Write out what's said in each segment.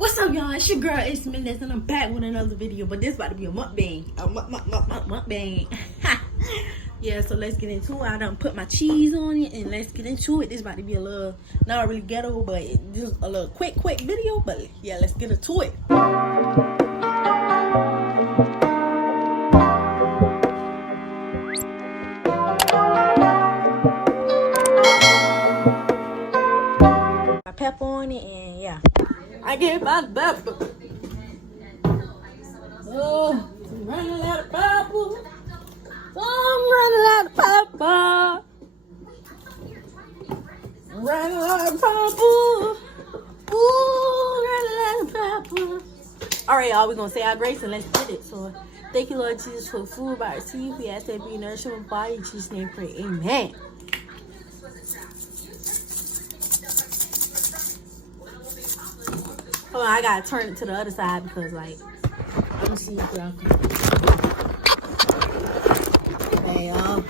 What's up, y'all? It's your girl, it's Minette, and I'm back with another video. But this about to be a mukbang. A mukbang. Yeah, so let's get into it. I done put my cheese on it, and let's get into it. This about to be a little, not really ghetto, but just a little quick video. But yeah, let's get into it. My pepper on it, and yeah. I get my pepper. Oh, I'm running out of pepper. Oh, I'm running out of pepper. I'm running out of pepper. Ooh, running out of pepper. All right, y'all, we're going to say our grace and let's get it. So, thank you, Lord Jesus, for the food by our teeth. We ask that be nourishing our body. In Jesus' name, pray. Amen. Hold on, I gotta turn it to the other side because, like, let me see if y'all can. Okay, y'all.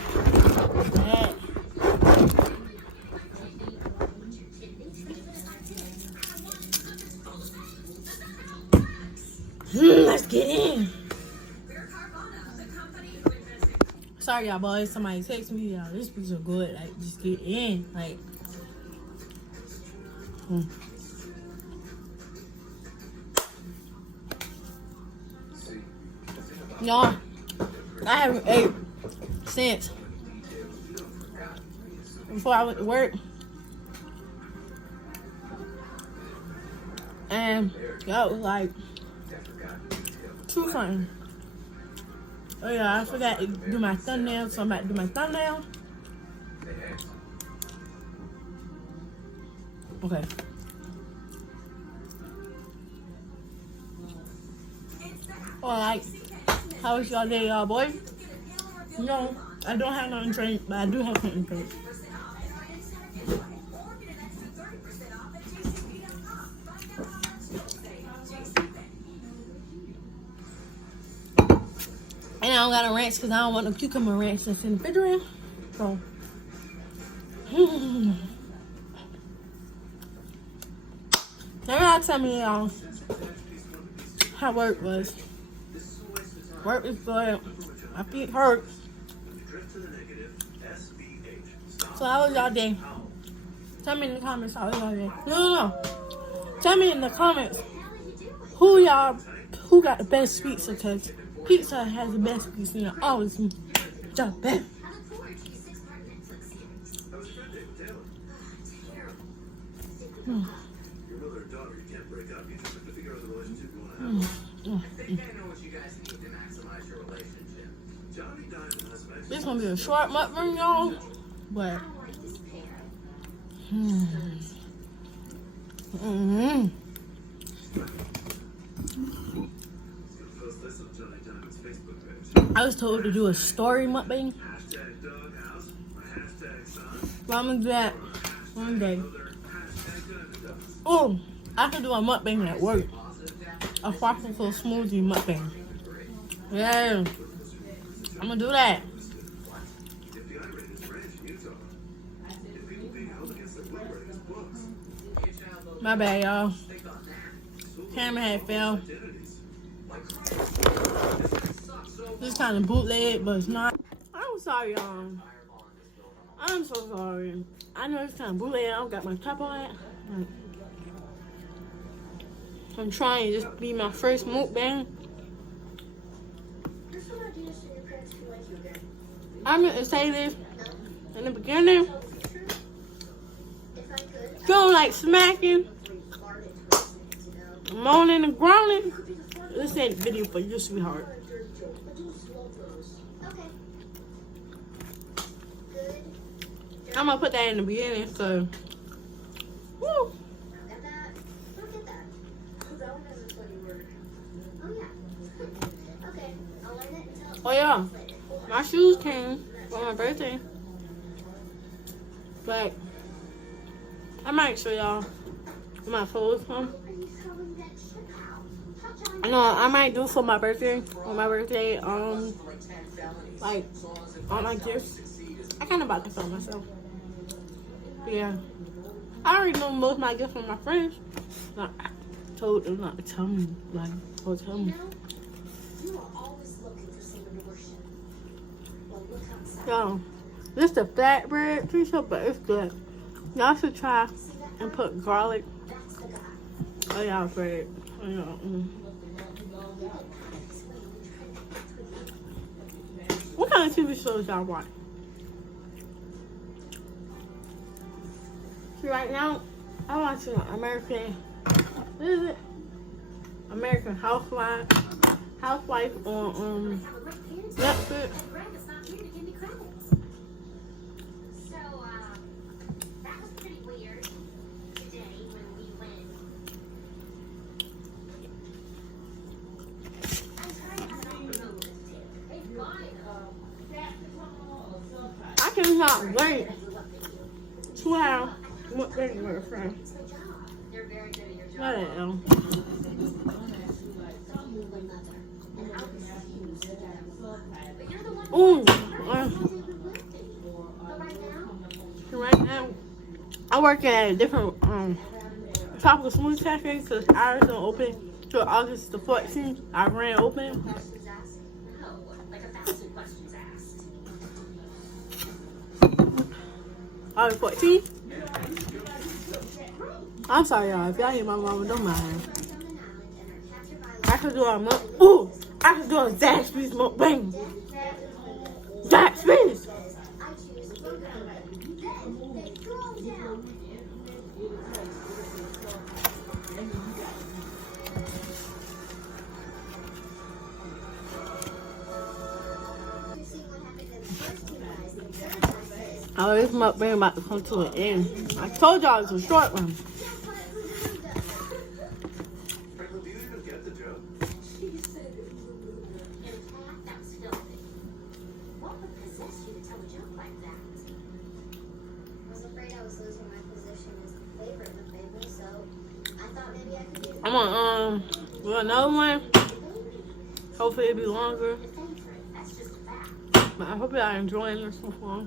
Let's get in. Sorry, y'all, boys. Somebody text me, y'all. This piece is good. Like, just get in. Like, y'all, I haven't ate since before I went to work, and that was like 2 something. Oh yeah, I forgot to do my thumbnail, so I'm about to do my thumbnail. Okay. Alright. How was y'all day, y'all, boy? No, I don't have nothing to drink, but I do have something to drink. And I don't got a ranch because I don't want no cucumber ranch that's in the refrigerator. So, now y'all tell me, y'all, how work was. Work is good. My feet hurt. So how was y'all day? Tell me in the comments how was y'all day. No. Tell me in the comments who got the best pizza, because pizza has the best pizza and it always just best. This gonna be a short mukbang, y'all, but I was told to do a story mukbang. But I'm gonna do that one day. Oh, I can do a mukbang at work. A tropical smoothie mukbang. Yeah, I'm gonna do that. My bad, y'all. Camera had fell. This kind of bootleg, but it's not. I'm sorry, y'all. I'm so sorry. I know it's kind of bootleg. I don't got my top on it. I'm trying to just be my first mukbang. I'm gonna say this in the beginning. Feeling like smacking, moaning and groaning. This ain't the video for you, sweetheart. I'm gonna put that in the beginning, so. Woo. Oh yeah, my shoes came for my birthday, but I might show y'all my clothes from. I know I might do for my birthday. On my birthday, like all my gifts. I kind of about to film myself. But yeah, I already know most of my gifts from my friends. told them not to tell me. Like, or tell me. You are always looking for someone to worship. Well, look outside. Yo, this the flatbread pizza, but it's good. Y'all should try and put garlic. That's the guy. Oh, y'all bread. Oh, yeah, What kind of TV shows y'all watch? See, right now, I'm watching American. What is it? American Housewife. Housewife on Netflix. Grandma's not here to give me credit. So, that was pretty weird today when we went. I'm trying to remember this too. Hey, fine. I cannot wait to have mukbang with a friend. You're very good at your job. What the hell? But you're the one Ooh. Right now, I work at a different tropical smoothie cafe because ours don't open till August the 14th. I ran open. questions asked? No, like 1,000 questions asked. August 14th. I'm sorry, y'all. If y'all hear my mama, don't mind. I could do a I could do a Zaxby's mukbang. Zaxby's. Oh, this mukbang about to come to an end. I told y'all it's a short one. I'm on do another one. Hopefully it'll be longer. But I hope y'all enjoying this so far.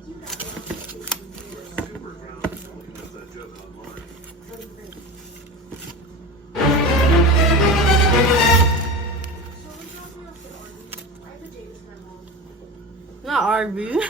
Not argue.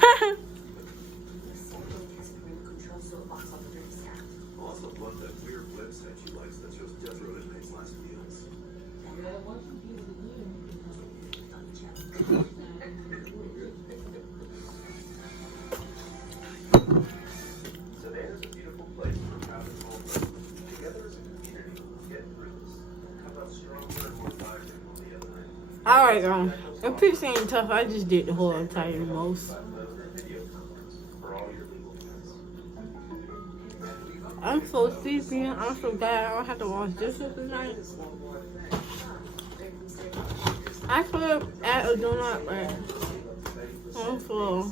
Alright, if it's ain't tough, I just did the whole entire most. I'm so sleepy. I'm so glad I don't have to wash dishes tonight. I could add a donut, but I'm full.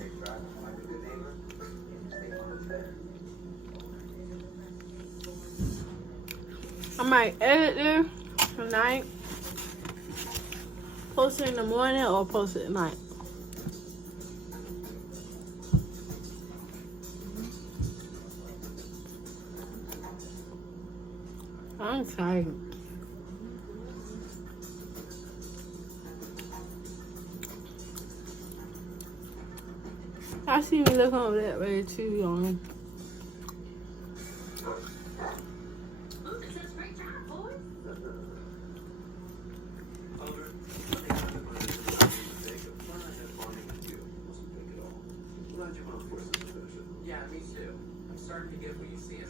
I might edit this tonight, post it in the morning, or post it at night. I'm tired. I see me looking over that way too, y'all. Yeah, me too. I'm starting to get what you see in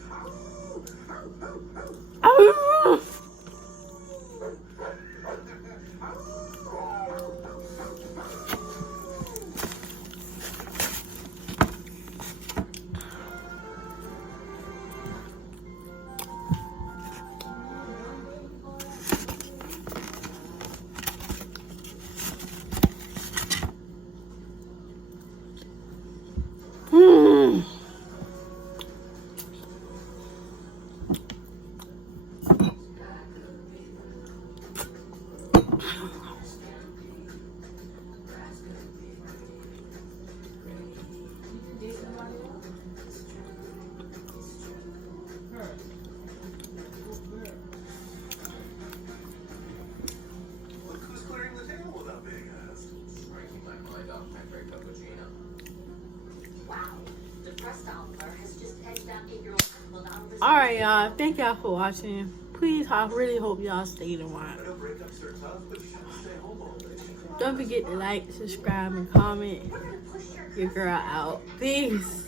Wow. Depressed Oliver has just ended up in your life without this. Alright, y'all. Thank y'all for watching. Please, I really hope y'all stayed and watch. I know breakups are tough, but you shouldn't stay home all day. Don't forget to like, subscribe, and comment. We're gonna push your Your girl out. Peace.